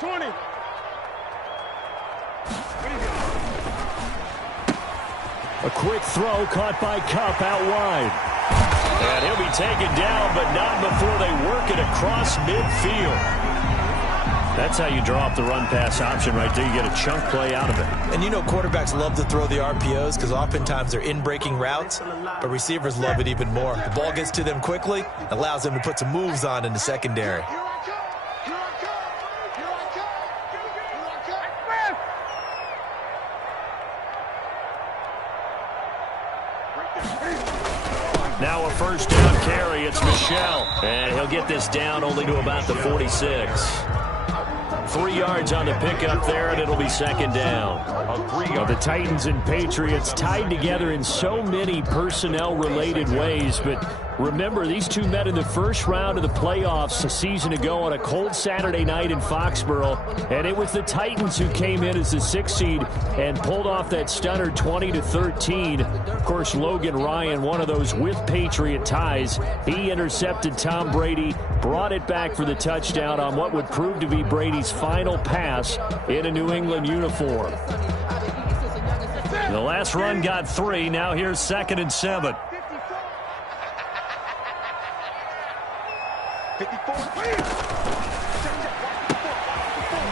20. A quick throw caught by Cup out wide. And he'll be taken down, but not before they work it across midfield. That's how you draw up the run-pass option right there. You get a chunk play out of it. And you know quarterbacks love to throw the RPOs because oftentimes they're in-breaking routes, but receivers love it even more. The ball gets to them quickly, allows them to put some moves on in the secondary. Now a first down carry. It's Michel. And he'll get this down only to about the 46. 3 yards on the pickup there, and it'll be second down. The Titans and Patriots tied together in so many personnel-related ways, but remember, these two met in the first round of the playoffs a season ago on a cold Saturday night in Foxborough, and it was the Titans who came in as the 6th seed and pulled off that stunner 20-13. Of course, Logan Ryan, one of those with Patriot ties, he intercepted Tom Brady, brought it back for the touchdown on what would prove to be Brady's final pass in a New England uniform. The last run got 3. Now here's 2nd and 7.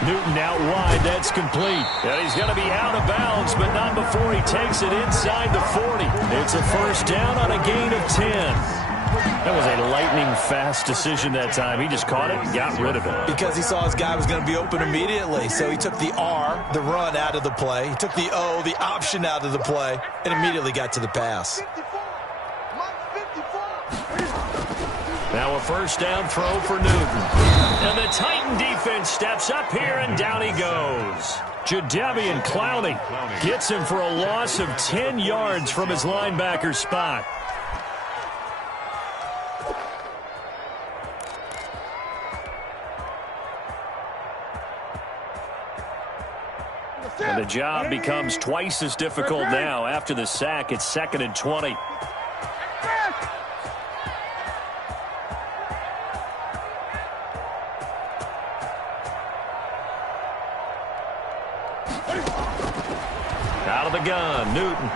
Newton out wide. That's complete. And he's going to be out of bounds, but not before he takes it inside the 40. It's a first down on a gain of 10. That was a lightning-fast decision that time. He just caught it and got rid of it. Because he saw his guy was going to be open immediately. So he took the R, the run, out of the play. He took the O, the option, out of the play, and immediately got to the pass. Now a first down throw for Newton. And the Titan defense steps up here, and down he goes. Jadeveon Clowney gets him for a loss of 10 yards from his linebacker spot. And the job becomes twice as difficult now. After the sack, it's 2nd and 20. Out of the gun, Newton.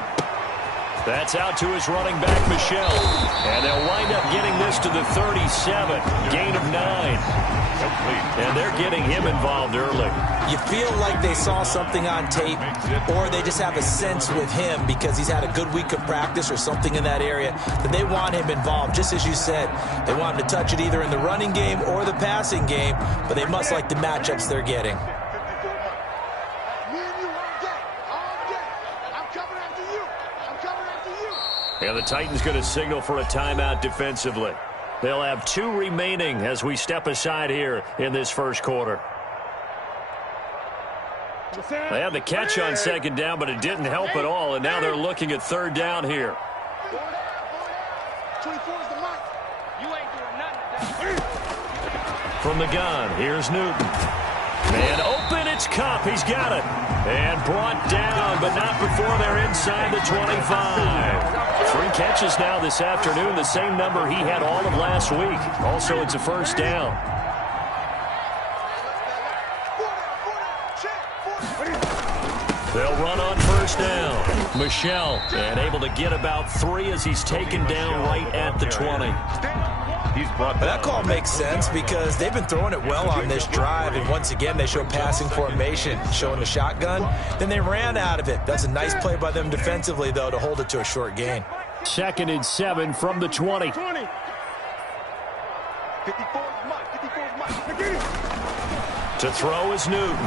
That's out to his running back, Michel. And they'll wind up getting this to the 37. Gain of 9. And they're getting him involved early. You feel like they saw something on tape, or they just have a sense with him because he's had a good week of practice or something in that area that they want him involved. Just as you said, they want him to touch it either in the running game or the passing game, but they must like the matchups they're getting. Yeah, the Titans going to signal for a timeout defensively. They'll have 2 remaining as we step aside here in this first quarter. They had the catch on 2nd down, but it didn't help at all, and now they're looking at 3rd down here. From the gun, here's Newton. Man open, it's Cup. He's got it. And brought down, but not before they're inside the 25. 3 catches now this afternoon, the same number he had all of last week. Also, it's a first down. They'll run on first down. Michel, and able to get about 3 as he's taken down right at the 20. That call makes sense because they've been throwing it well on this drive, and once again they show passing formation, showing the shotgun. Then they ran out of it. That's a nice play by them defensively, though, to hold it to a short gain. 2nd and 7 from the 20. To throw is Newton.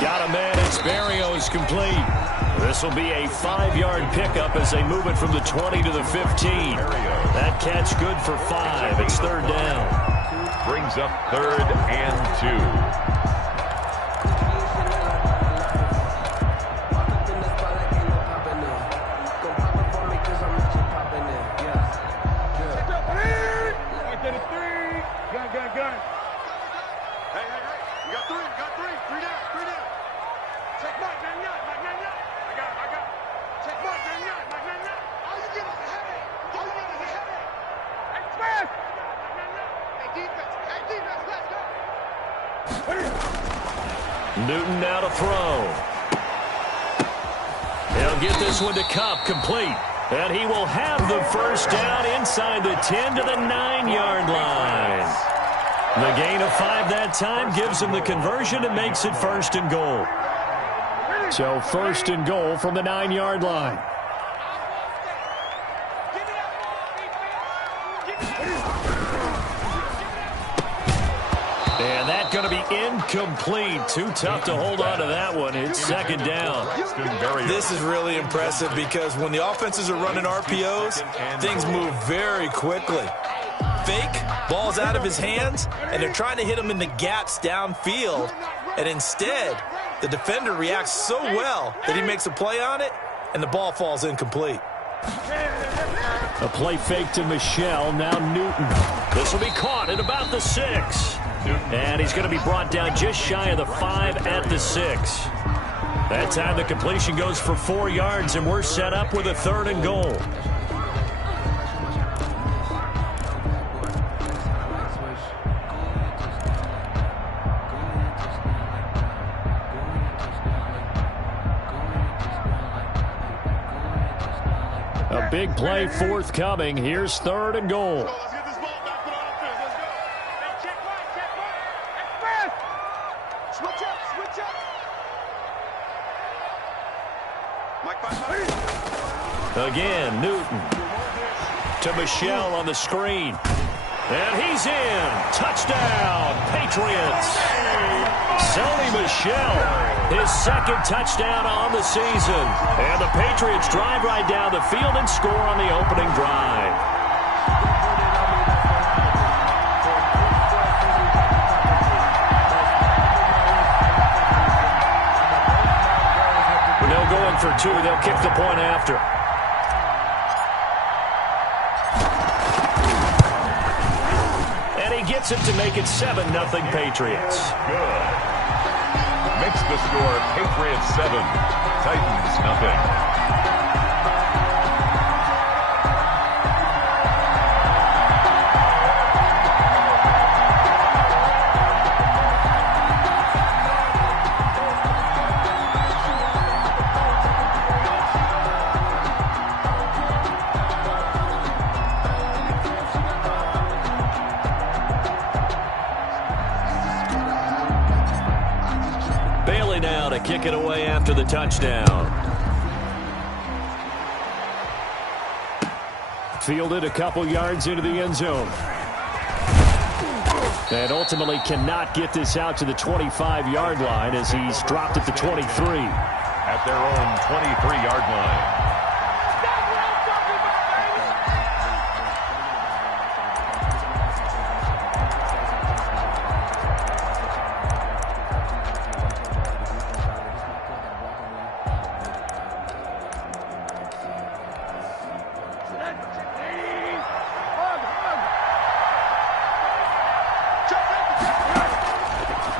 Got a man. It's Barrios complete. This will be a 5-yard pickup as they move it from the 20 to the 15. That catch good for 5. It's 3rd down. Brings up 3rd and 2. Newton now to throw. He'll get this one to Cup, complete. And he will have the first down inside the 10 to the 9-yard line. The gain of 5 that time gives him the conversion and makes it 1st and goal. So 1st and goal from the 9-yard line. And that's going to be incomplete. Too tough to hold on to that one. It's 2nd down. This is really impressive because when the offenses are running RPOs, things move very quickly. Fake, ball's out of his hands, and they're trying to hit him in the gaps downfield. And instead, the defender reacts so well that he makes a play on it, and the ball falls incomplete. A play fake to Michel, now Newton. This will be caught at about the 6. And he's going to be brought down just shy of the 5 at the 6. That time the completion goes for 4 yards, and we're set up with a 3rd and goal. A big play forthcoming. Here's 3rd and goal. Again, Newton to Michel on the screen. And he's in. Touchdown, Patriots. Sony Michel, his 2nd touchdown on the season. And the Patriots drive right down the field and score on the opening drive. They'll go in for 2. They'll kick the point after. Gets it to make it 7-0 Patriots. Good. Makes the score Patriots 7, Titans nothing. Kick it away after the touchdown. Fielded a couple yards into the end zone. And ultimately cannot get this out to the 25-yard line as he's dropped at the 23. At their own 23-yard line.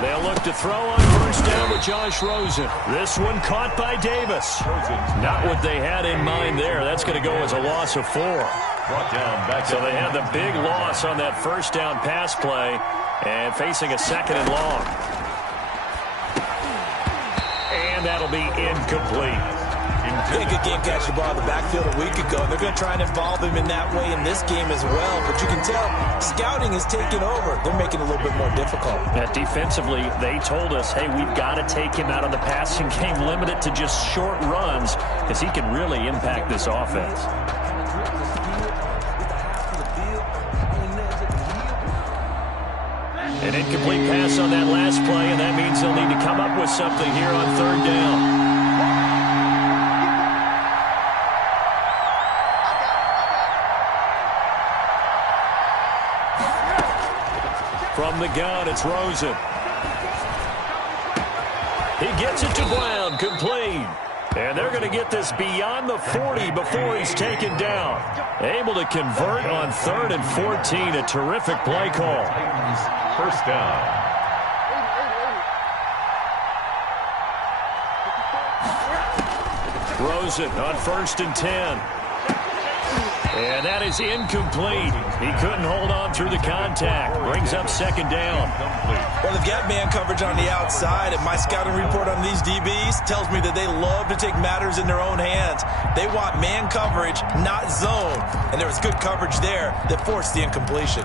They'll look to throw on 1st down with Josh Rosen. This one caught by Davis. Not what they had in mind there. That's going to go as a loss of 4. So they had the big loss on that 1st down pass play and facing a 2nd and long. And that'll be incomplete. He had a good game catching the ball in the backfield a week ago. They're going to try and involve him in that way in this game as well. But you can tell scouting is taking over. They're making it a little bit more difficult. Defensively, they told us, hey, we've got to take him out of the passing game, limit it to just short runs because he can really impact this offense. An incomplete pass on that last play, and that means they'll need to come up with something here on 3rd down. From the gun, it's Rosen. He gets it to Brown, complete. And they're going to get this beyond the 40 before he's taken down. Able to convert on 3rd and 14. A terrific play call. 1st down. Rosen on 1st and 10. And that is incomplete. He couldn't hold on through the contact. Brings up second down. Well, they've got man coverage on the outside, and my scouting report on these DBs tells me that they love to take matters in their own hands. They want man coverage, not zone. And there was good coverage there that forced the incompletion.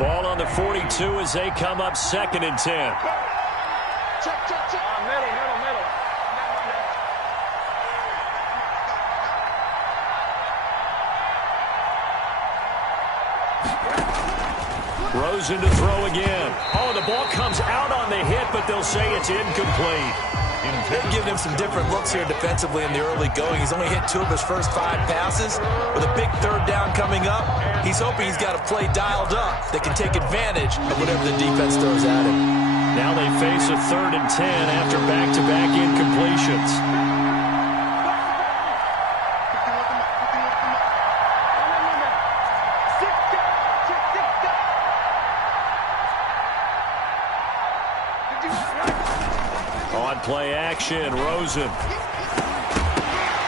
Ball on the 42 as they come up 2nd and 10. Rosen to throw again. Oh, the ball comes out on the hit, but they'll say it's incomplete. They've given him some different looks here defensively in the early going. He's only hit 2 of his first 5 passes. With a big 3rd down coming up, he's hoping he's got a play dialed up that can take advantage of whatever the defense throws at him. Now they face a 3rd and 10 after back-to-back incompletions. Play action, Rosen.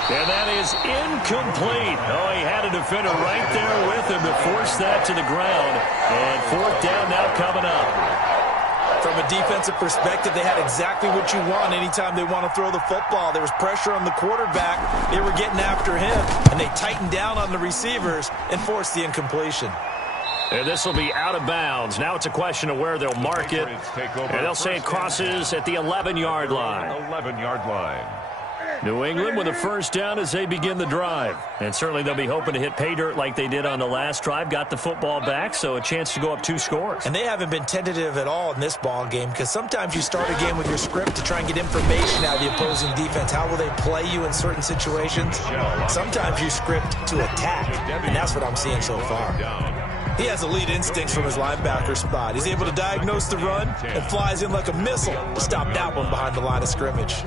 And that is incomplete. Oh, he had a defender right there with him to force that to the ground. And 4th down now coming up. From a defensive perspective, they had exactly what you want anytime they want to throw the football. There was pressure on the quarterback. They were getting after him, and they tightened down on the receivers and forced the incompletion. And this will be out of bounds. Now it's a question of where they'll mark it. And they'll say it crosses at the 11-yard line. 11-yard line. New England with a 1st down as they begin the drive. And certainly they'll be hoping to hit pay dirt like they did on the last drive. Got the football back, so a chance to go up 2 scores. And they haven't been tentative at all in this ball game, because sometimes you start a game with your script to try and get information out of the opposing defense. How will they play you in certain situations? Sometimes you script to attack, and that's what I'm seeing so far. He has elite instincts from his linebacker spot. He's able to diagnose the run and flies in like a missile to stop that one behind the line of scrimmage.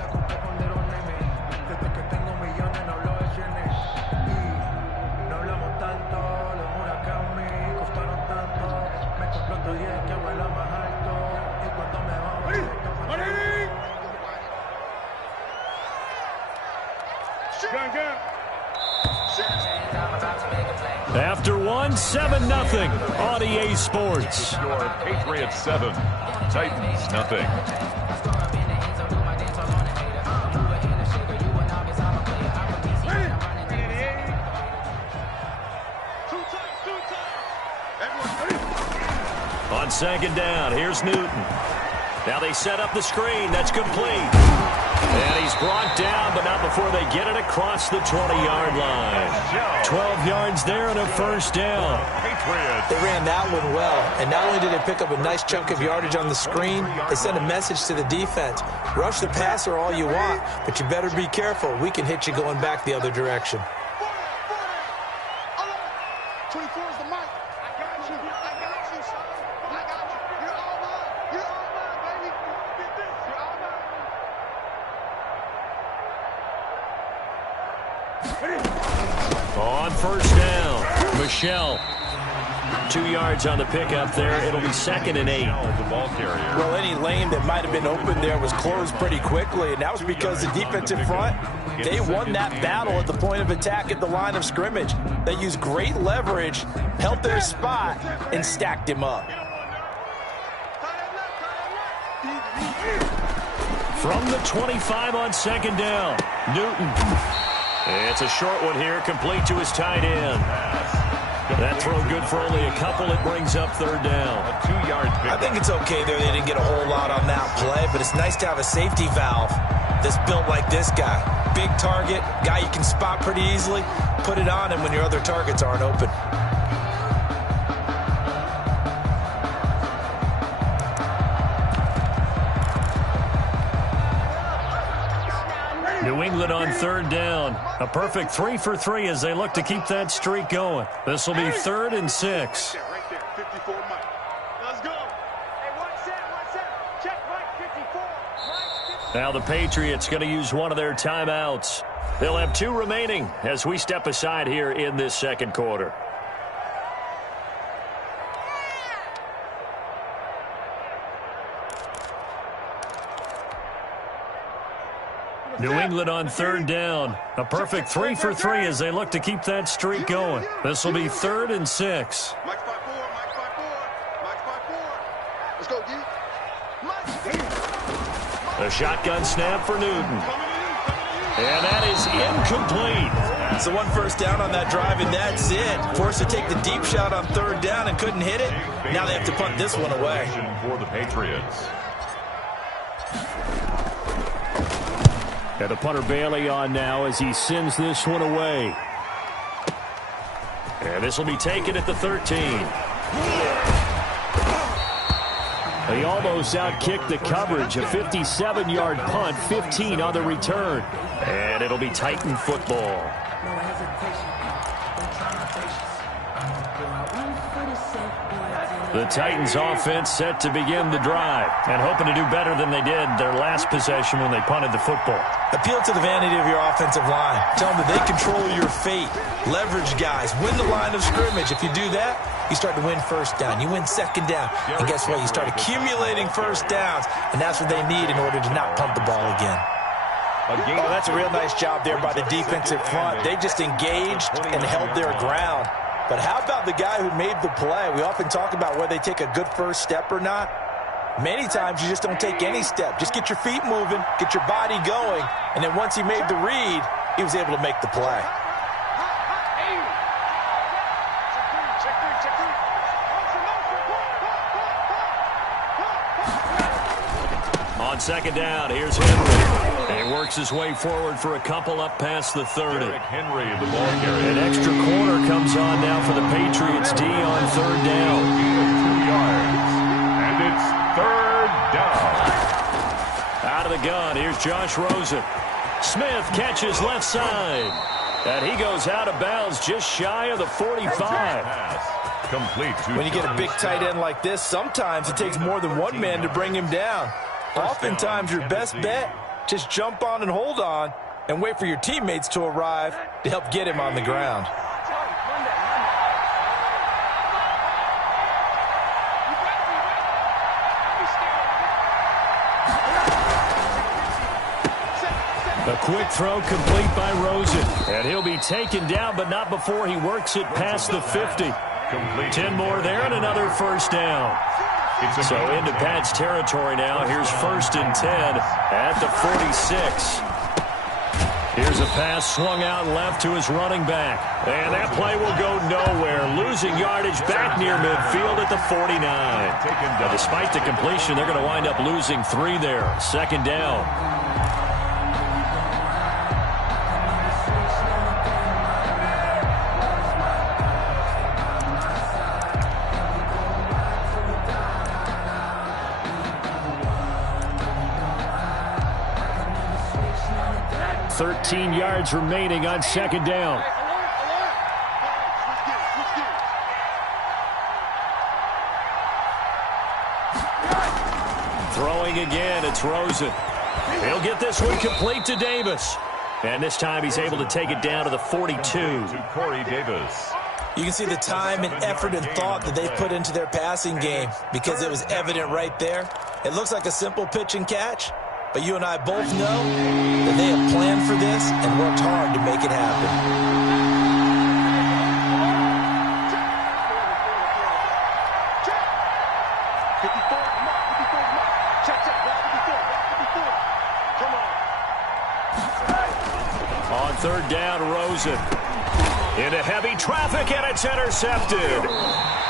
After 1, 7-0 on EA Sports. Your Patriots 7, Titans nothing. On 2nd down, here's Newton. Now they set up the screen. That's complete. And he's brought down, but not before they get it across the 20-yard line. 12 yards there and a 1st down. They ran that one well, and not only did they pick up a nice chunk of yardage on the screen, they sent a message to the defense. Rush the passer all you want, but you better be careful. We can hit you going back the other direction. 24 is the mic. I got you. I got you, son. I got you. You're all mine. You're all mine, baby. Get this. You're all mine. On 1st down, Michelle. 2 yards on the pickup there. It'll be 2nd and 8. The ball carrier. Well, any lane that might have been open there was closed pretty quickly, and that was because the defensive front, they won that battle at the point of attack at the line of scrimmage. They used great leverage, held their spot, and stacked him up. From the 25 on 2nd down, Newton. It's a short one here, complete to his tight end. That throw good for only a couple. It brings up 3rd down. A 2-yard pick. I think it's okay there. They didn't get a whole lot on that play, but it's nice to have a safety valve that's built like this guy. Big target, guy you can spot pretty easily. Put it on him when your other targets aren't open. New England on 3rd down. A perfect 3 for 3 as they look to keep that streak going. This will be 3rd and 6. Right there, 54 Mike. Let's go. Hey, 1 set. Check Mike 54. Now the Patriots going to use one of their timeouts. They'll have 2 remaining as we step aside here in this 2nd quarter. New England on third down. A perfect 3 for 3 as they look to keep that streak going. This will be 3rd and 6. Mike 5-4, Mike 5-4, Mike 5-4. Let's go, D. A shotgun snap for Newton. And that is incomplete. So 1 first down on that drive, and that's it. Forced to take the deep shot on 3rd down and couldn't hit it. Now they have to punt this one away. For the Patriots. Got the punter Bailey on now as he sends this one away. And this will be taken at the 13. He almost outkicked the coverage. A 57-yard punt, 15 on the return. And it'll be Titan football. The Titans offense set to begin the drive and hoping to do better than they did their last possession when they punted the football. Appeal to the vanity of your offensive line. Tell them that they control your fate. Leverage guys. Win the line of scrimmage. If you do that, you start to win first down. You win second down. And guess what? You start accumulating first downs. And that's what they need in order to not punt the ball again. Well, that's a real nice job there by the defensive front. They just engaged and held their ground. But how about the guy who made the play? We often talk about whether they take a good first step or not. Many times you just don't take any step. Just get your feet moving, get your body going, and then once he made the read, he was able to make the play. On second down, here's Henry. He works his way forward for a couple up past the 30. Henry, the ball carrier. An extra corner comes on now for the Patriots D on 3rd down. 2 yards. And it's 3rd down. Out of the gun, here's Josh Rosen. Smith catches left side. And he goes out of bounds just shy of the 45. Pass. Complete. When you get a big tight end like this, sometimes it takes more than one man to bring him down. Oftentimes your best bet, just jump on and hold on and wait for your teammates to arrive to help get him on the ground. A quick throw complete by Rosen. And he'll be taken down, but not before he works it past the 50. 10 more there and another first down. So into Pat's territory now. Here's 1st and 10 at the 46. Here's a pass swung out left to his running back. And that play will go nowhere. Losing yardage back near midfield at the 49. Now, despite the completion, they're going to wind up losing 3 there. 2nd down. Thirteen yards remaining on 2nd down. Throwing again, it's Rosen. He'll get this one complete to Davis. And this time he's able to take it down to the 42. To Corey Davis. You can see the time and effort and thought that they've put into their passing game because it was evident right there. It looks like a simple pitch and catch, but you and I both know that they have planned for this and worked hard to make it happen. On 3rd down, Rosen. Into heavy traffic, and it's intercepted.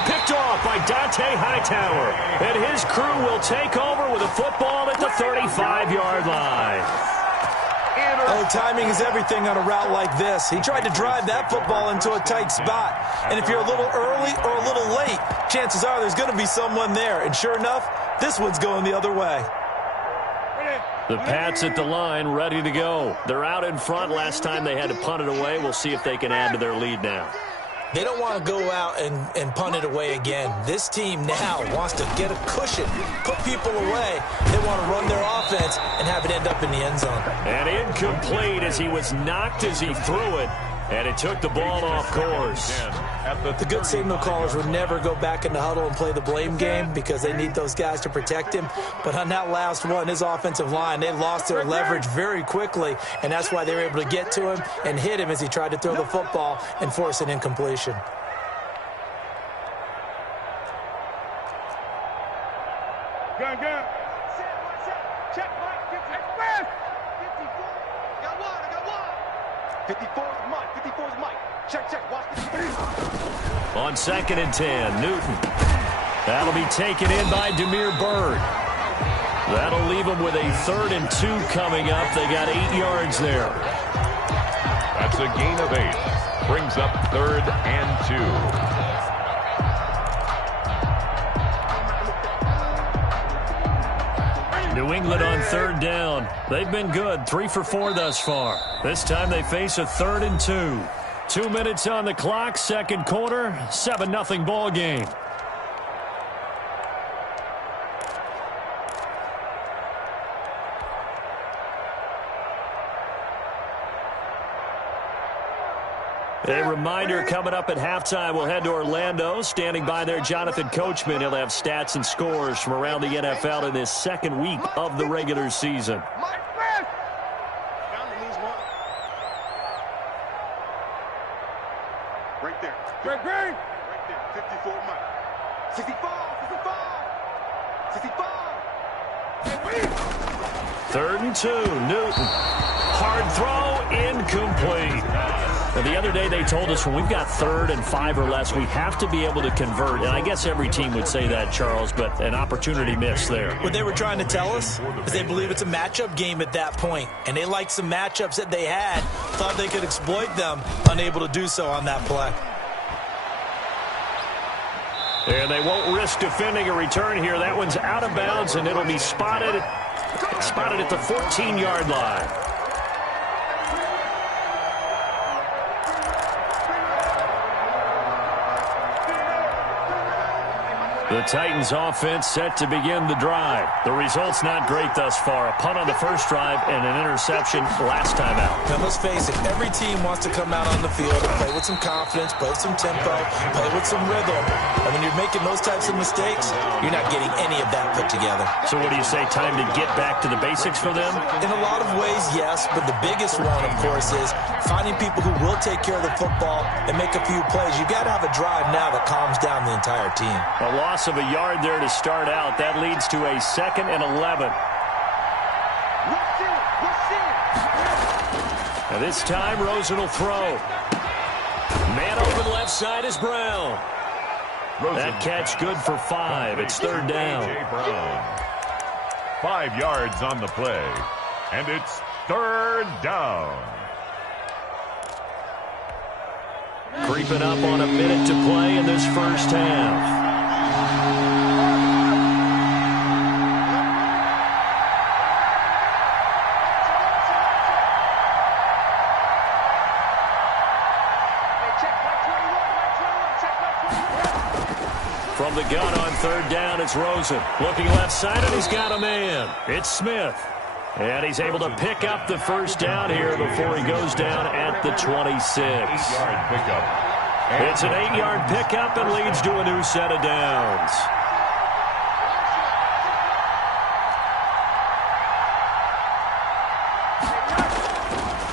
Picked off by Dante Hightower. And his crew will take over with a football at the 35-yard line. Oh, timing is everything on a route like this. He tried to drive that football into a tight spot. And if you're a little early or a little late, chances are there's going to be someone there. And sure enough, this one's going the other way. The Pats at the line, ready to go. They're out in front. Last time they had to punt it away. We'll see if they can add to their lead now. They don't want to go out and punt it away again. This team now wants to get a cushion, put people away. They want to run their offense and have it end up in the end zone. And incomplete as he was knocked as he threw it, and it took the ball off course. The good signal callers would never go back in the huddle and play the blame game because they need those guys to protect him. But on that last one, his offensive line, they lost their leverage very quickly, and that's why they were able to get to him and hit him as he tried to throw the football and force an incompletion. Gun. Check, Mike. Express. 54. I got one. 54 is Mike. 54 is Mike. Check. Watch 53. On 2nd and 10, Newton. That'll be taken in by Demir Bird. That'll leave them with a 3rd and 2 coming up. They got 8 yards there. That's a gain of 8. Brings up 3rd and 2. New England on 3rd down. They've been good, 3 for 4 thus far. This time they face a 3rd and 2. 2 minutes on the clock, 2nd quarter, 7-0 ball game. A reminder coming up at halftime, we'll head to Orlando. Standing by there, Jonathan Coachman. He'll have stats and scores from around the NFL in this 2nd week of the regular season. Right there. Right there. 54, Mike. 65. 3rd and 2, Newton. Hard throw, incomplete. Now, the other day they told us when we've got 3rd and 5 or less, we have to be able to convert. And I guess every team would say that, Charles, but an opportunity missed there. What they were trying to tell us is they believe it's a matchup game at that point, and they liked some matchups that they had, thought they could exploit them, unable to do so on that play. And they won't risk defending a return here. That one's out of bounds, and it'll be spotted at the 14-yard line. The Titans offense set to begin the drive. The result's not great thus far. A punt on the first drive and an interception last time out. Now, let's face it, every team wants to come out on the field and play with some confidence, play with some tempo, play with some rhythm. And when you're making those types of mistakes, you're not getting any of that put together. So what do you say, time to get back to the basics for them? In a lot of ways, yes, but the biggest one, of course, is finding people who will take care of the football and make a few plays. You've got to have a drive now that calms down the entire team. A loss of a yard there to start out. That leads to a 2nd and 11. Now this time, Rosen will throw. Man open left side is Brown. That catch good for 5. It's 3rd down. 5 yards on the play. And it's 3rd down. Creeping up on a minute to play in this first half. From the gun on 3rd down, it's Rosen. Looking left side, and he's got a man. It's Smith. And he's able to pick up the first down here before he goes down at the 26. 8-yard pickup. It's an 8-yard pickup and leads to a new set of downs.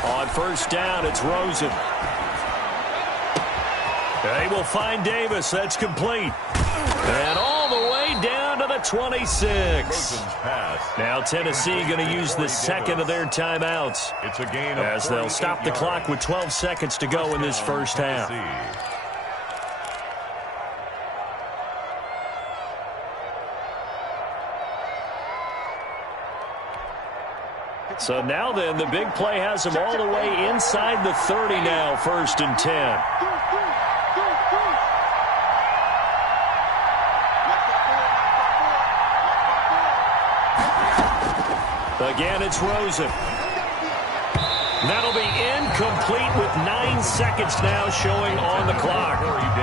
On 1st down, it's Rosen. They will find Davis. That's complete. And all the way down to the 26. Now Tennessee going to use the 2nd of their timeouts It's a gain of as they'll stop the clock with 12 seconds to go in this first half. So now then, the big play has them all the way inside the 30 now, 1st and 10. Again, it's Rosen. That'll be incomplete with 9 seconds now showing on the clock.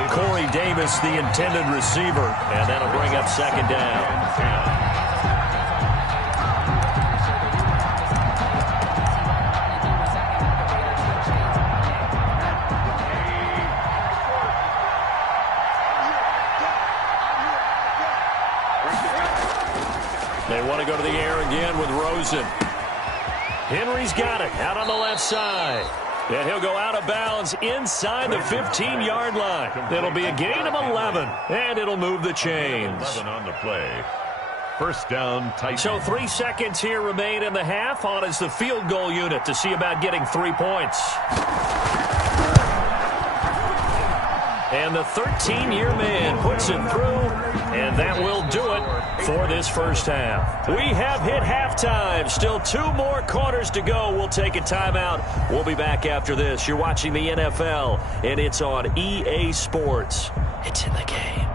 Corey Davis, the intended receiver, and that'll bring up 2nd down. They want to go to the air again with Rosen. Henry's got it out on the left side. And he'll go out of bounds inside the 15-yard line. It'll be a gain of 11, and it'll move the chains. 11 on the play. First down, Titans. So 3 seconds here remain in the half. On is the field goal unit to see about getting 3 points. And the 13-year man puts it through, and that will do it for this first half. We have hit halftime. Still 2 more quarters to go. We'll take a timeout. We'll be back after this. You're watching the NFL, and it's on EA Sports. It's in the game.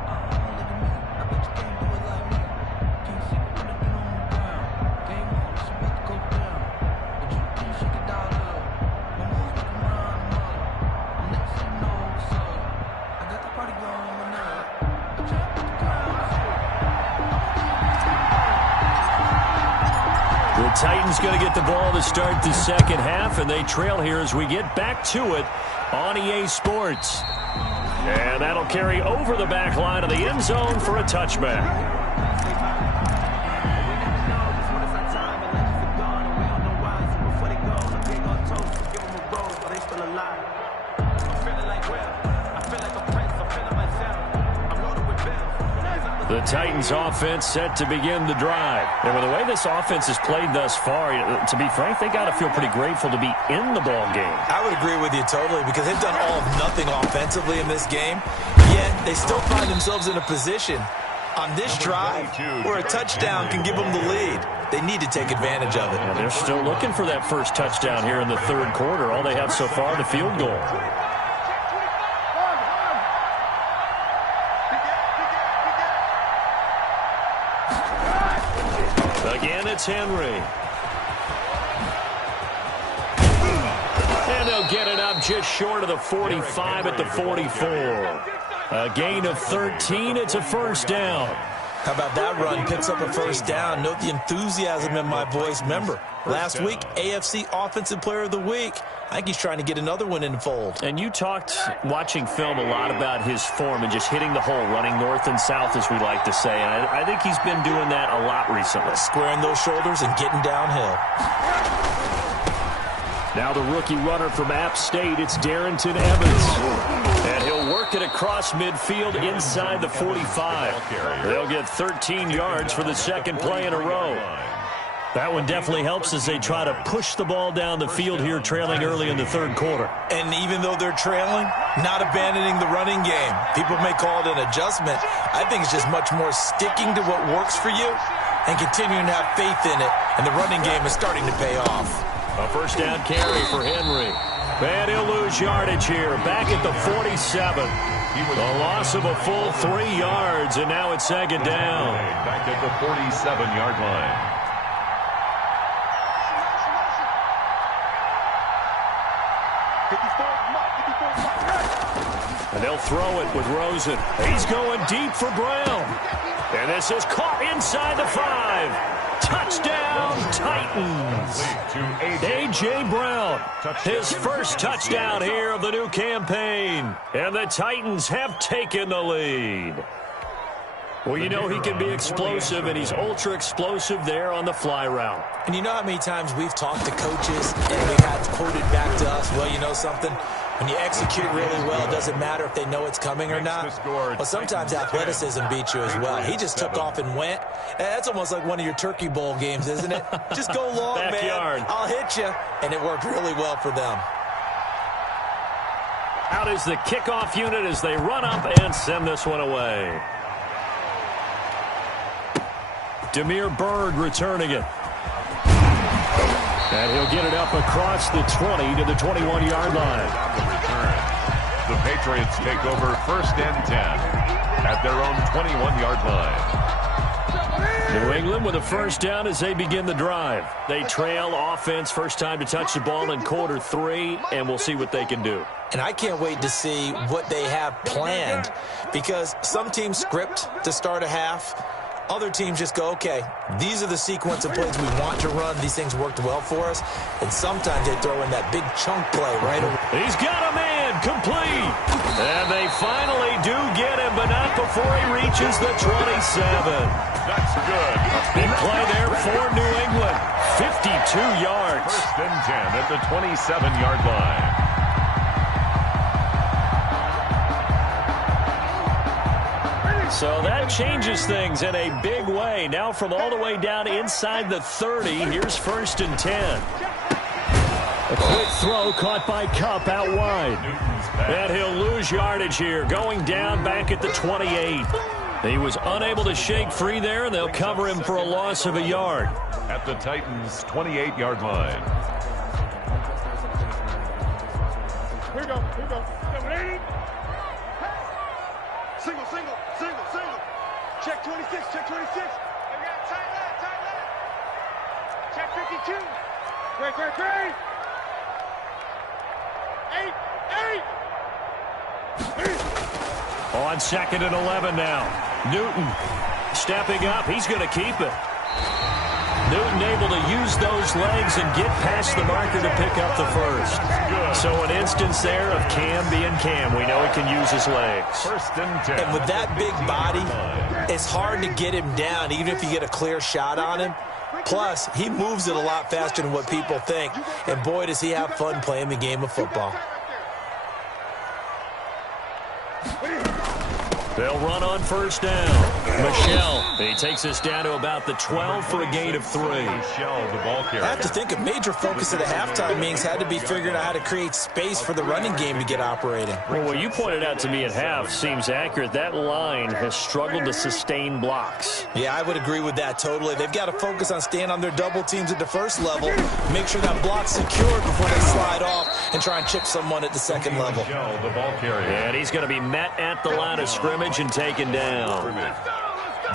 Titans going to get the ball to start the second half, and they trail here as we get back to it on EA Sports. And that'll carry over the back line of the end zone for a touchback. The Titans offense set to begin the drive. And with the way this offense has played thus far, to be frank, they got to feel pretty grateful to be in the ball game. I would agree with you totally, because they've done all of nothing offensively in this game, yet they still find themselves in a position on this drive where a touchdown can give them the lead. They need to take advantage of it. And they're still looking for that first touchdown here in the third quarter. All they have so far, the field goal. Again, it's Henry. And they'll get it up just short of the 45 at the 44. A gain of 13. It's a first down. How about that run? Picks up a first down. Note the enthusiasm in my voice. Remember, last week, AFC Offensive Player of the Week. I think he's trying to get another one in the fold. And you talked, watching film, a lot about his form and just hitting the hole, running north and south, as we like to say. And I think he's been doing that a lot recently. Squaring those shoulders and getting downhill. Now the rookie runner from App State, it's Darrington Evans. And he'll work it across midfield inside the 45. They'll get 13 yards for the second play in a row. That one definitely helps as they try to push the ball down the field here, trailing early in the third quarter. And even though they're trailing, not abandoning the running game. People may call it an adjustment. I think it's just much more sticking to what works for you and continuing to have faith in it. And the running game is starting to pay off. A first down carry for Henry. And he'll lose yardage here, back at the 47. A loss of a full 3 yards, and now it's second down. Back at the 47-yard line. And they'll throw it with Rosen. He's going deep for Brown. And this is caught inside the 5. Touchdown, Titans. A.J. Brown, his first touchdown here of the new campaign. And the Titans have taken the lead. Well, you know he can be explosive, and he's ultra-explosive there on the fly route. And you know how many times we've talked to coaches and they've had quoted back to us, well, you know something? When you execute really well, it doesn't matter if they know it's coming or not. But sometimes athleticism beats you as well. He just took off and went. That's almost like one of your Turkey Bowl games, isn't it? Just go long, Backyard. man. I'll hit you. And it worked really well for them. Out is the kickoff unit as they run up and send this one away. Demir Bird returning it. And he'll get it up across the 20 to the 21-yard line. The Patriots take over first and 10 at their own 21-yard line. New England with a first down as they begin the drive. They trail offense, first time to touch the ball in quarter 3, and we'll see what they can do. And I can't wait to see what they have planned, because some teams script to start a half. Other teams just go, okay, these are the sequence of plays we want to run. These things worked well for us. And sometimes they throw in that big chunk play right away. He's got a man complete. And they finally do get him, but not before he reaches the 27. That's good. Big play there for New England. 52 yards. First and 10 at the 27-yard line. So that changes things in a big way. Now from all the way down inside the 30, here's first and 10. A quick throw caught by Kupp out wide. And he'll lose yardage here, going down back at the 28. He was unable to shake free there, and they'll cover him for a loss of a yard. At the Titans' 28-yard line. Here we go. Single. Check 26, check 26. We got tight left. Check 52. Great. 8. On second and 11 now. Newton stepping up. He's going to keep it. Newton able to use those legs and get past the marker to pick up the first. So an instance there of Cam being Cam. We know he can use his legs. First and 10. And with that big body, it's hard to get him down, even if you get a clear shot on him. Plus, he moves it a lot faster than what people think. And boy, does he have fun playing the game of football. They'll run on first down. Michel, he takes us down to about the 12 for a gain of 3. Michel, the ball carrier. I have to think a major focus of the halftime meetings had to be figuring out how to create space for the running game to get operating. Well, what you pointed out to me at half seems accurate. That line has struggled to sustain blocks. Yeah, I would agree with that totally. They've got to focus on staying on their double teams at the first level, make sure that block's secured before they slide off and try and chip someone at the second level. Michel, the ball carrier. And he's going to be met at the line of scrimmage and taken down.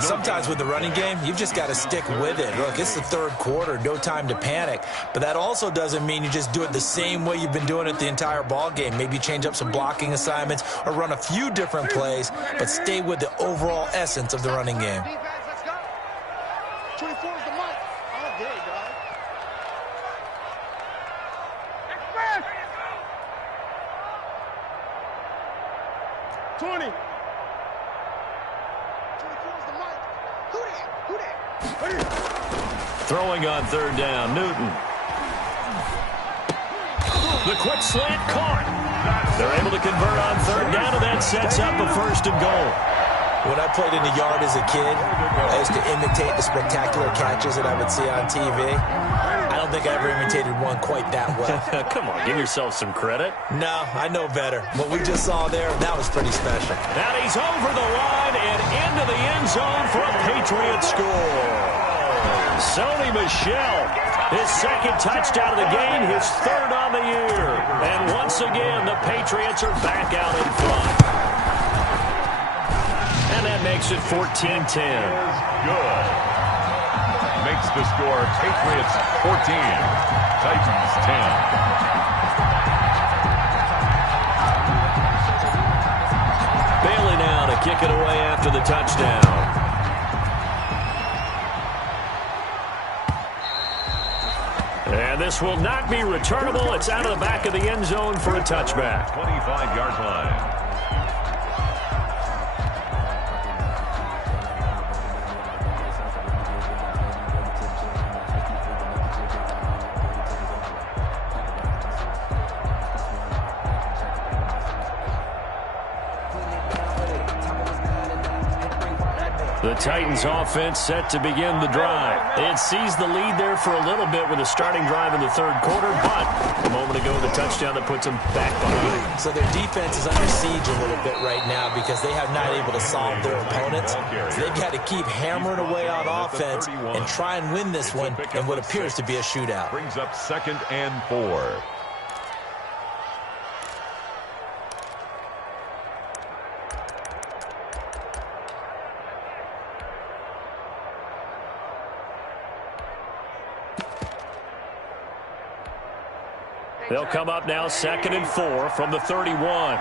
Sometimes with the running game, you've just got to stick with it. Look, it's the third quarter, no time to panic. But that also doesn't mean you just do it the same way you've been doing it the entire ball game. Maybe change up some blocking assignments or run a few different plays, but stay with the overall essence of the running game. Defense, let's go. 24 is the mark. All day, dog. Express. 20. 24 is the mark. Who that? Throwing on third down, Newton. The quick slant caught. They're able to convert on third down, and that sets up a first and goal. When I played in the yard as a kid, I used to imitate the spectacular catches that I would see on TV. I don't think I ever imitated one quite that well. Come on, give yourself some credit. No, I know better. What we just saw there, that was pretty special. And he's over the line and into the end zone for a Patriot score. Sony Michel, his second touchdown of the game, his third on the year. And once again, the Patriots are back out in front. And that makes it 14-10. Good. Makes the score Patriots 14, Titans 10. Bailey now to kick it away after the touchdown. And this will not be returnable. It's out of the back of the end zone for a touchback. 25-yard line. The Titans offense set to begin the drive. It seized the lead there for a little bit with a starting drive in the third quarter, but a moment ago the touchdown that puts them back behind. So their defense is under siege a little bit right now because they have not able to solve their opponents. So they've got to keep hammering away on offense and try and win this one in what appears to be a shootout. Brings up 2nd and 4. They'll come up now 2nd and 4 from the 31.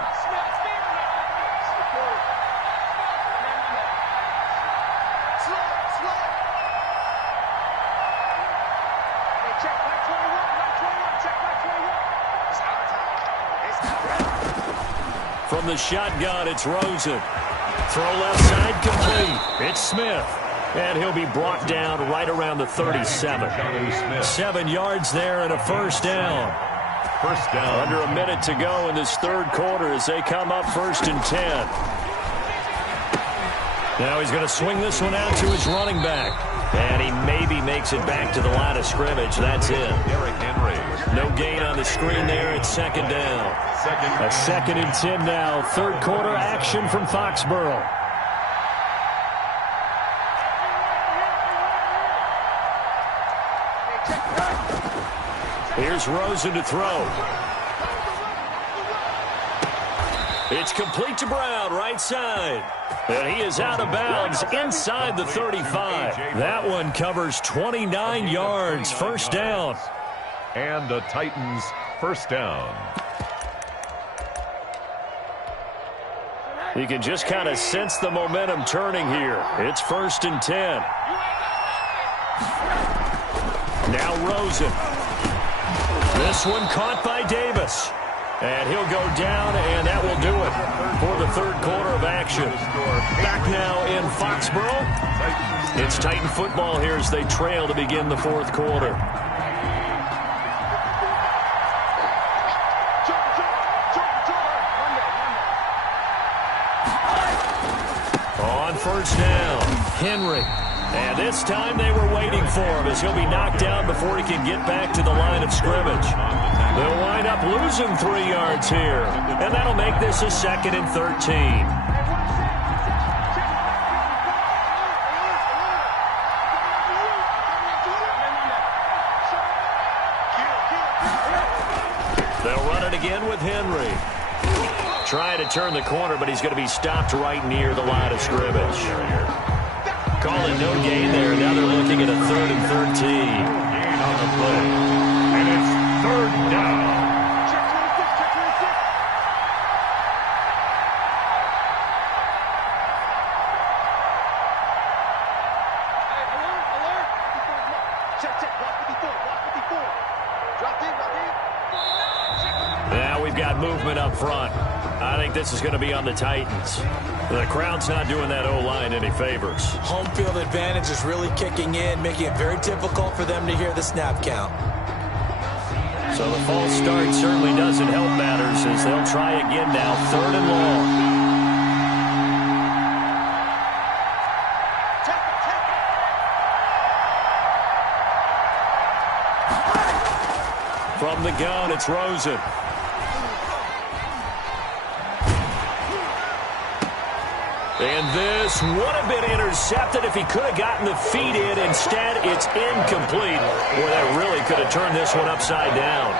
From the shotgun, it's Rosen. Throw left side complete. It's Smith. And he'll be brought down right around the 37. 7 yards there and a first down. First down. Under a minute to go in this third quarter as they come up 1st and 10. Now he's going to swing this one out to his running back. And he maybe makes it back to the line of scrimmage. That's it. No gain on the screen there. It's 2nd down. A 2nd and 10 now. Third quarter action from Foxborough. Here's Rosen to throw. It's complete to Brown, right side. And he is out of bounds inside the 35. That one covers 29 yards. First down. And the Titans first down. You can just kind of sense the momentum turning here. It's 1st and 10. Now Rosen. This one caught by Davis. And he'll go down, and that will do it for the third quarter of action. Back now in Foxborough. It's Titan football here as they trail to begin the fourth quarter. On first down, Henry. And this time they were waiting for him as he'll be knocked down before he can get back to the line of scrimmage. They'll wind up losing 3 yards here. And that'll make this a 2nd and 13. They'll run it again with Henry. Trying to turn the corner, but he's going to be stopped right near the line of scrimmage. Call it no gain there. Now they're looking at a 3rd and 13. Gain on the play. And it's 3rd down. Now we've got movement up front. I think this is going to be on the Titans. The crowd's not doing that O-line any favors. Home field advantage is really kicking in, making it very difficult for them to hear the snap count. So the false start certainly doesn't help matters as they'll try again now, 3rd and long. From the gun, it's Rosen. And this would have been intercepted if he could have gotten the feet in. Instead, it's incomplete. Boy, that really could have turned this one upside down.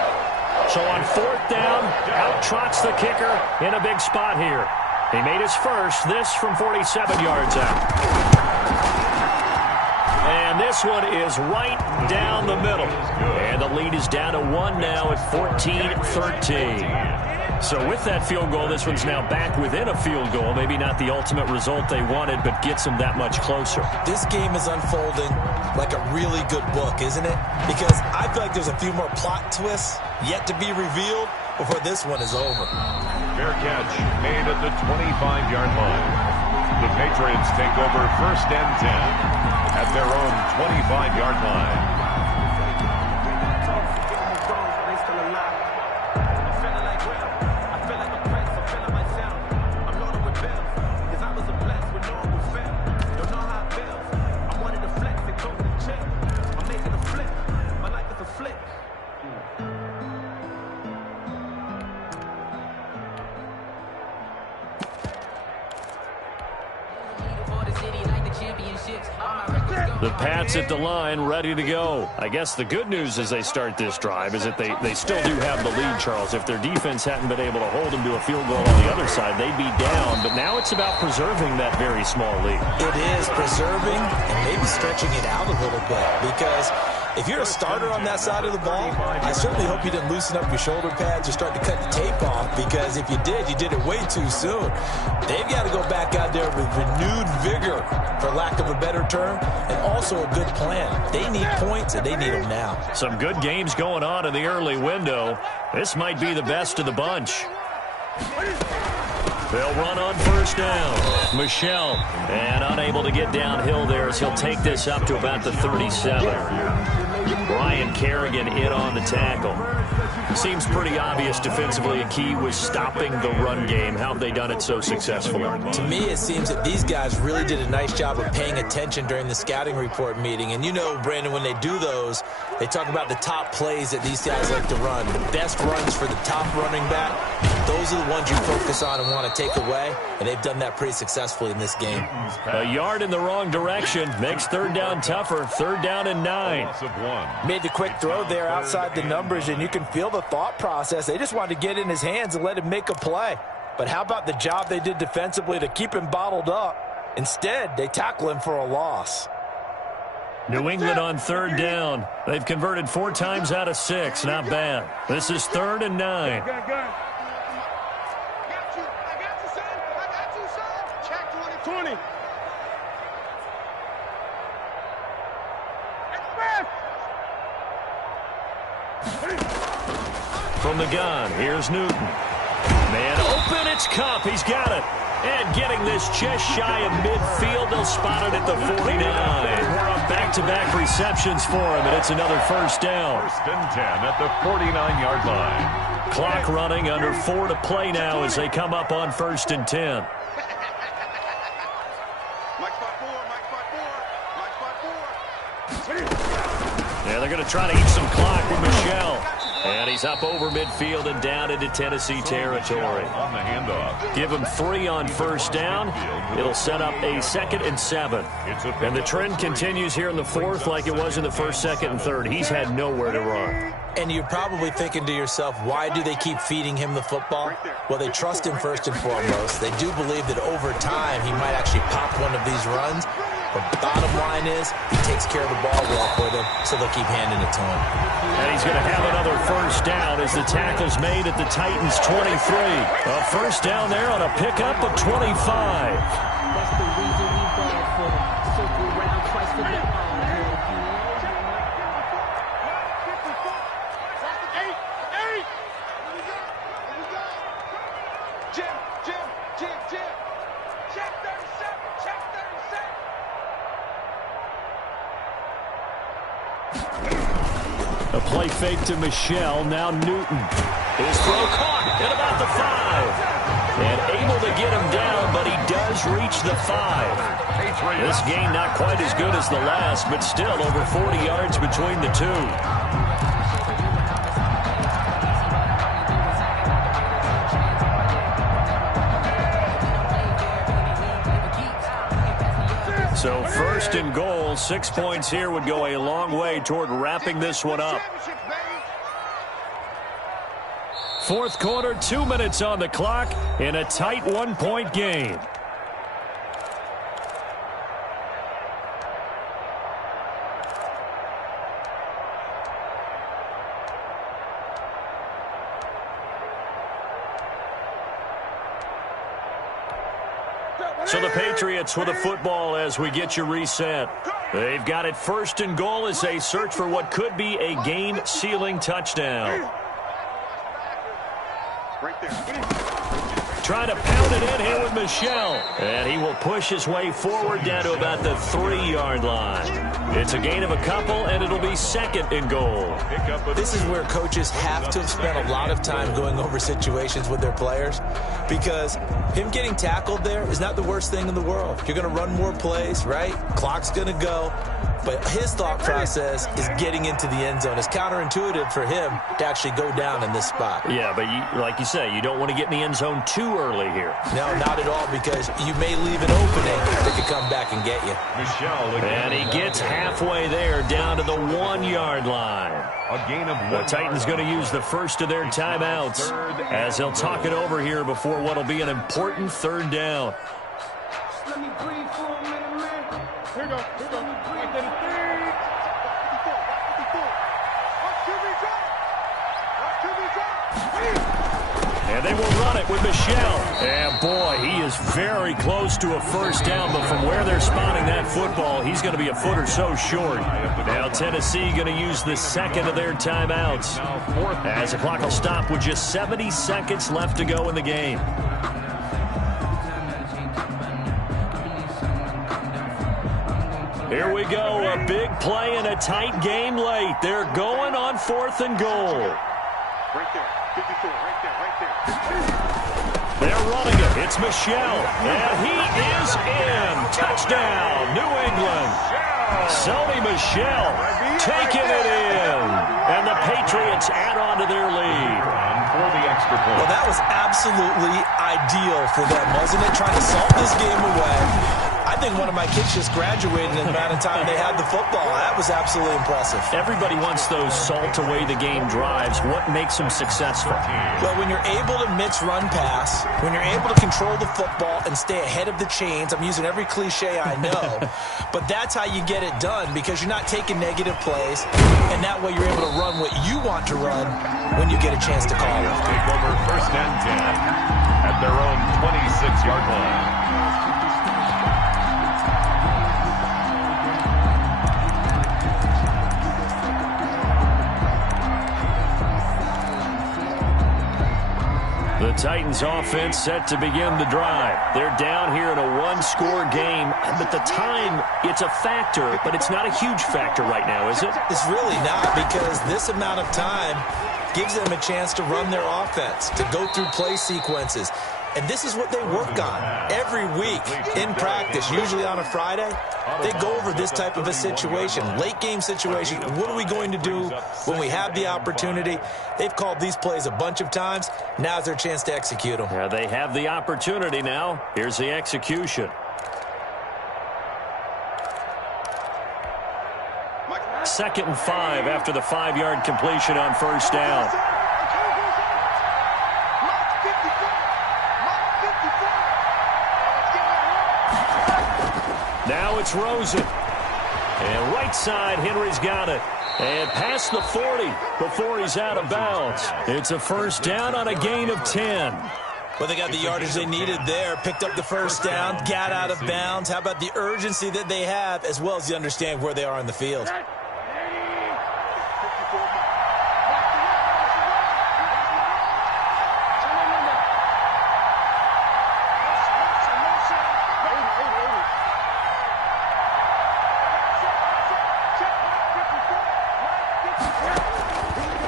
So on 4th down, out trots the kicker in a big spot here. He made his first, this from 47 yards out. And this one is right down the middle. And the lead is down to 1 now at 14-13. So with that field goal, this one's now back within a field goal. Maybe not the ultimate result they wanted, but gets them that much closer. This game is unfolding like a really good book, isn't it? Because I feel like there's a few more plot twists yet to be revealed before this one is over. Fair catch made at the 25-yard line. The Patriots take over 1st and 10 at their own 25-yard line. The Pats at the line, ready to go. I guess the good news as they start this drive is that they still do have the lead, Charles. If their defense hadn't been able to hold them to a field goal on the other side, they'd be down. But now it's about preserving that very small lead. It is preserving and maybe stretching it out a little bit, because if you're a starter on that side of the ball, I certainly hope you didn't loosen up your shoulder pads or start to cut the tape off, because if you did it way too soon. They've got to go back out there with renewed vigor, for lack of a better term, and also a good plan. They need points, and they need them now. Some good games going on in the early window. This might be the best of the bunch. They'll run on first down. Michelle, and unable to get downhill there as he'll take this up to about the 37. Brian Kerrigan in on the tackle. Seems pretty obvious defensively. A key was stopping the run game. How have they done it so successfully? To me, it seems that these guys really did a nice job of paying attention during the scouting report meeting. And you know, Brandon, when they do those, they talk about the top plays that these guys like to run. The best runs for the top running back, those are the ones you focus on and want to take away. And they've done that pretty successfully in this game. A yard in the wrong direction makes third down tougher. Third down and 9. Made the quick throw there outside the numbers, and you can feel the thought process. They just wanted to get in his hands and let him make a play. But how about the job they did defensively to keep him bottled up? Instead, they tackle him for a loss. New England on third down. They've converted 4 times out of 6. Not bad. This is 3rd and 9. From the gun, here's Newton. Man open, it's Cup. He's got it. And getting this just shy of midfield, they'll spot it at the 49. Back-to-back receptions for him, and it's another first down. 1st and 10 at the 49-yard line. Clock running, under 4 to play now as they come up on 1st and 10. Yeah, they're going to try to eat some clock with Michelle. And he's up over midfield and down into Tennessee territory. On the handoff. Give him 3 on first down. It'll set up a 2nd and 7. And the trend continues here in the 4th like it was in the 1st, 2nd, and 3rd. He's had nowhere to run. And you're probably thinking to yourself, why do they keep feeding him the football? Well, they trust him first and foremost. They do believe that over time he might actually pop one of these runs. But bottom line is, he takes care of the ball well for them, so they'll keep handing it to him. And he's going to have another first down as the tackle's made at the Titans' 23. A first down there on a pickup of 25. That's the reason we ball for them. Circle around twice for the Jim. Check 37. Check 37. A play fake to Michelle. Now Newton. His throw caught at about the 5. And able to get him down, but he does reach the 5. This game not quite as good as the last, but still over 40 yards between the two. So 1st and goal, 6 points here would go a long way toward wrapping this one up. 4th quarter, 2 minutes on the clock in a tight 1-point game. So the Patriots with a football as we get you reset. They've got it 1st and goal as they search for what could be a game-sealing touchdown. Trying to pound it in here with Michelle. And he will push his way forward down to about the 3-yard line. It's a gain of a couple, and it'll be 2nd and goal. This is where coaches have to have spent a lot of time going over situations with their players, because him getting tackled there is not the worst thing in the world. You're going to run more plays, right? Clock's going to go. But his thought process is getting into the end zone. It's counterintuitive for him to actually go down in this spot. Yeah, but like you say, you don't want to get in the end zone too early here. No, not at all, because you may leave an opening that could come back and get you. And he gets halfway there down to the 1-yard line. A gain of 1. The Titans going to use the first of their timeouts as they'll talk it over here before what will be an important 3rd down. Let me breathe for a minute, man. Here we go. And they will run it with Michelle. And boy, he is very close to a first down, but from where they're spotting that football, he's going to be a foot or so short. Now Tennessee going to use the 2nd of their timeouts as the clock will stop with just 70 seconds left to go in the game. Here we go, a big play in a tight game late. They're going on 4th and goal. Right there, 54, right there. They're running it. It's Michel, and he is in. Touchdown, New England. Sony Michel taking it in. And the Patriots add on to their lead. For the extra point. Well, that was absolutely ideal for them, wasn't it? Trying to solve this game away. I think one of my kids just graduated in the amount of time they had the football. That was absolutely impressive. Everybody wants those salt-away-the-game drives. What makes them successful? Well, when you're able to mix run-pass, when you're able to control the football and stay ahead of the chains, I'm using every cliche I know, but that's how you get it done because you're not taking negative plays, and that way you're able to run what you want to run when you get a chance to call it. Take over 1st and 10 at their own 26-yard line. The Titans offense set to begin the drive. They're down here in a one-score game, but the time, it's a factor, but it's not a huge factor right now, is it? It's really not because this amount of time gives them a chance to run their offense, to go through play sequences. And this is what they work on every week in practice, usually on a Friday. They go over this type of a situation, late game situation. What are we going to do when we have the opportunity? They've called these plays a bunch of times. Now's their chance to execute them. Yeah, they have the opportunity now. Here's the execution. Second and 5 after the 5-yard completion on 1st down. Now it's Rosen. And right side, Henry's got it. And past the 40 before he's out of bounds. It's a 1st down on a gain of 10. Well, they got the yardage they needed there, picked up the 1st down, got out of bounds. How about the urgency that they have, as well as the understand where they are in the field?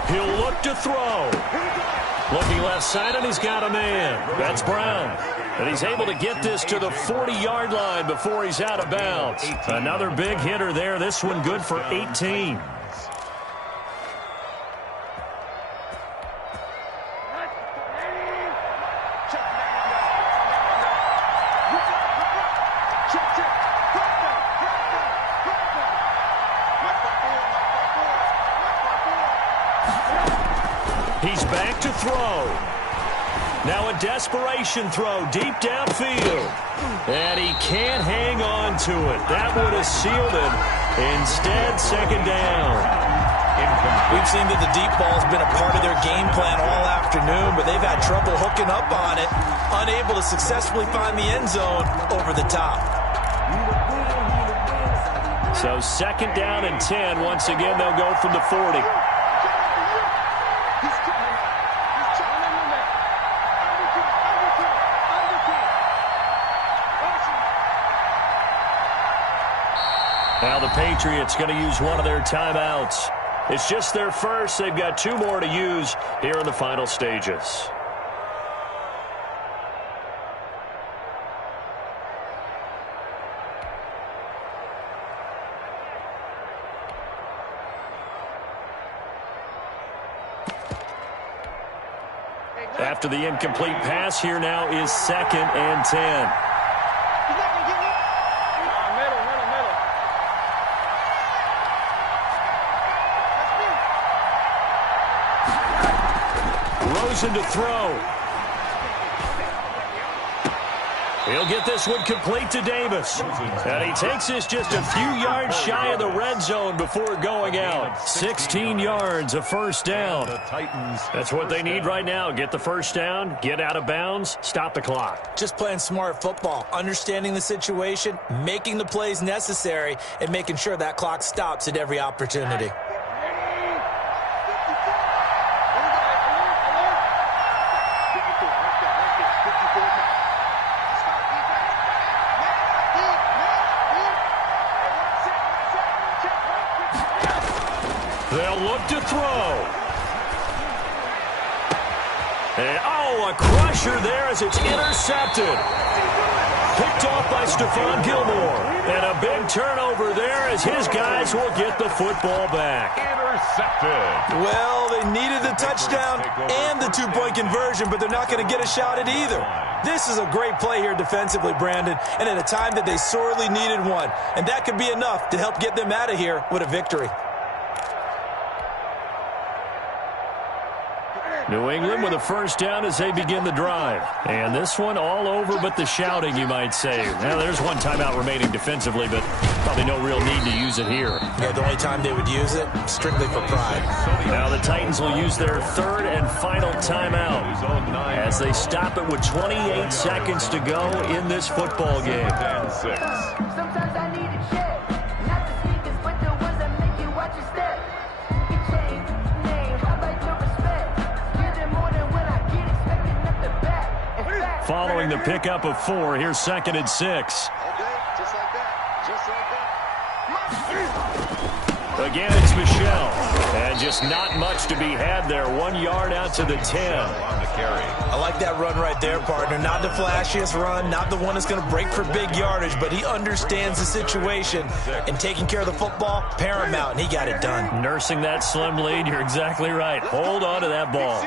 He'll look to throw. Looking left side, and he's got a man. That's Brown. And he's able to get this to the 40-yard line before he's out of bounds. Another big hitter there. This one good for 18. He's back to throw. Now a desperation throw deep downfield. And he can't hang on to it. That would have sealed it. Instead, 2nd down. We've seen that the deep ball has been a part of their game plan all afternoon, but they've had trouble hooking up on it, unable to successfully find the end zone over the top. So 2nd down and 10. Once again, they'll go from the 40. Now the Patriots going to use one of their timeouts. It's just their first. They've got 2 more to use here in the final stages. After the incomplete pass, here now is 2nd and 10. Rosen to throw. He'll get this one complete to Davis. And he takes this just a few yards shy of the red zone before going out. 16 yards, a 1st down. That's what they need right now. Get the 1st down, get out of bounds, stop the clock. Just playing smart football, understanding the situation, making the plays necessary, and making sure that clock stops at every opportunity. They'll look to throw. And, a crusher there as it's intercepted. Picked off by Stephon Gilmore. And a big turnover there as his guys will get the football back. Intercepted. Well, they needed the touchdown and the two-point conversion, but they're not going to get a shot at either. This is a great play here defensively, Brandon, and at a time that they sorely needed one. And that could be enough to help get them out of here with a victory. New England with a first down as they begin the drive. And this one all over but the shouting, you might say. Now, there's one timeout remaining defensively, but probably no real need to use it here. Yeah, the only time they would use it, strictly for pride. Now the Titans will use their third and final timeout as they stop it with 28 seconds to go in this football game. Sometimes I need a check. Not the sneakers, but the ones that make you watch your step. You change name, how about your respect? Give them more than when I get expecting up the back. Following the pickup of 4, here's 2nd and 6. Okay, just like that. Just like that. Again, it's Michel. And just not much to be had there. 1 yard out to the 10. I like that run right there, partner. Not the flashiest run, not the one that's going to break for big yardage, but he understands the situation. And taking care of the football, paramount, and he got it done. Nursing that slim lead, you're exactly right. Hold on to that ball.